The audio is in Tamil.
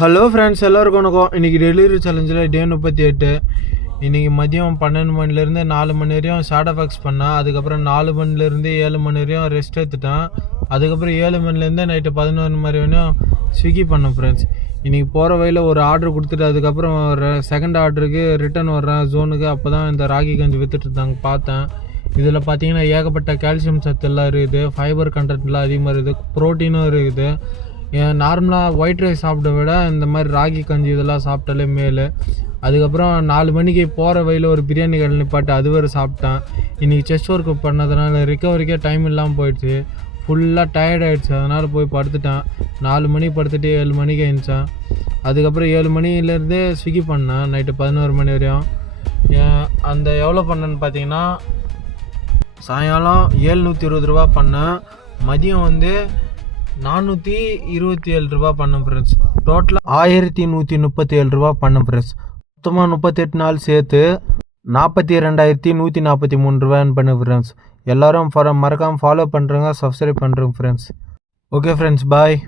ஹலோ ஃப்ரெண்ட்ஸ், எல்லாருக்கும் வணக்கம். இன்றைக்கி டெலிவரி சேலஞ்சில் டே 38. இன்றைக்கி மதியம் 12 மணிலேருந்து 4 மணி வரையும் ஷேடோ ஃபாக்ஸ் பண்ணேன். அதுக்கப்புறம் 4 மணிலேருந்து 7 மணி வரையும் ரெஸ்ட் எடுத்துட்டேன். அதுக்கப்புறம் 7 மணிலேருந்து நைட்டு 11 மணி வரையும் ஸ்விக்கி பண்ணேன் ஃப்ரெண்ட்ஸ். இன்றைக்கி போகிற வழியில் ஒரு ஆர்டர் கொடுத்துட்டு அதுக்கப்புறம் செகண்ட் ஆர்டருக்கு ரிட்டன் வர்றேன் ஜோனுக்கு. அப்போ தான் இந்த ராகி கஞ்சி விற்றுட்டு இருந்தாங்க பார்த்தேன். இதில் பார்த்தீங்கன்னா ஏகப்பட்ட கால்சியம் சத்துலாம் இருக்குது, ஃபைபர் கண்டென்ட்லாம் அதிகமாக இருக்குது, ப்ரோட்டீனும் இருக்குது. நார்மலாக ஒயிட் ரைஸ் சாப்பிட்ட விட இந்த மாதிரி ராகி கஞ்சி இதெல்லாம் சாப்பிட்டாலே மேல். அதுக்கப்புறம் 4 மணிக்கு போகிற வழியில் ஒரு பிரியாணி கடை நிப்பாட்டு அது வேறு சாப்பிட்டேன். இன்றைக்கி செஸ்ட் ஒர்க் பண்ணதுனால ரிக்கவரிக்கே டைம் இல்லாமல் போயிடுச்சு. ஃபுல்லாக டயர்ட் ஆகிடுச்சு. அதனால் போய் படுத்துட்டேன். 4 மணிக்கு படுத்துட்டு 7 மணிக்கு எழுந்தேன். அதுக்கப்புறம் 7 மணிலேருந்தே ஸ்விக்கி பண்ணேன் நைட்டு 11 மணி வரையும். அந்த எவ்வளோ பண்ணேன்னு பார்த்தீங்கன்னா சாயங்காலம் 720 ரூபா பண்ணேன். மதியம் 427 ரூபா பண்ணேன் ஃப்ரெண்ட்ஸ். டோட்டலாக 1137 ரூபா பண்ணேன் ஃப்ரெண்ட்ஸ். மொத்தமாக 38 நாள் சேர்த்து 42,143 ரூபான்னு பண்ணேன் ஃப்ரெண்ட்ஸ். எல்லோரும் மறக்காமல் ஃபாலோ பண்ணுறேங்க, சப்ஸ்கிரைப் பண்ணுறேங்க ஃப்ரெண்ட்ஸ். ஓகே ஃப்ரெண்ட்ஸ், பாய்.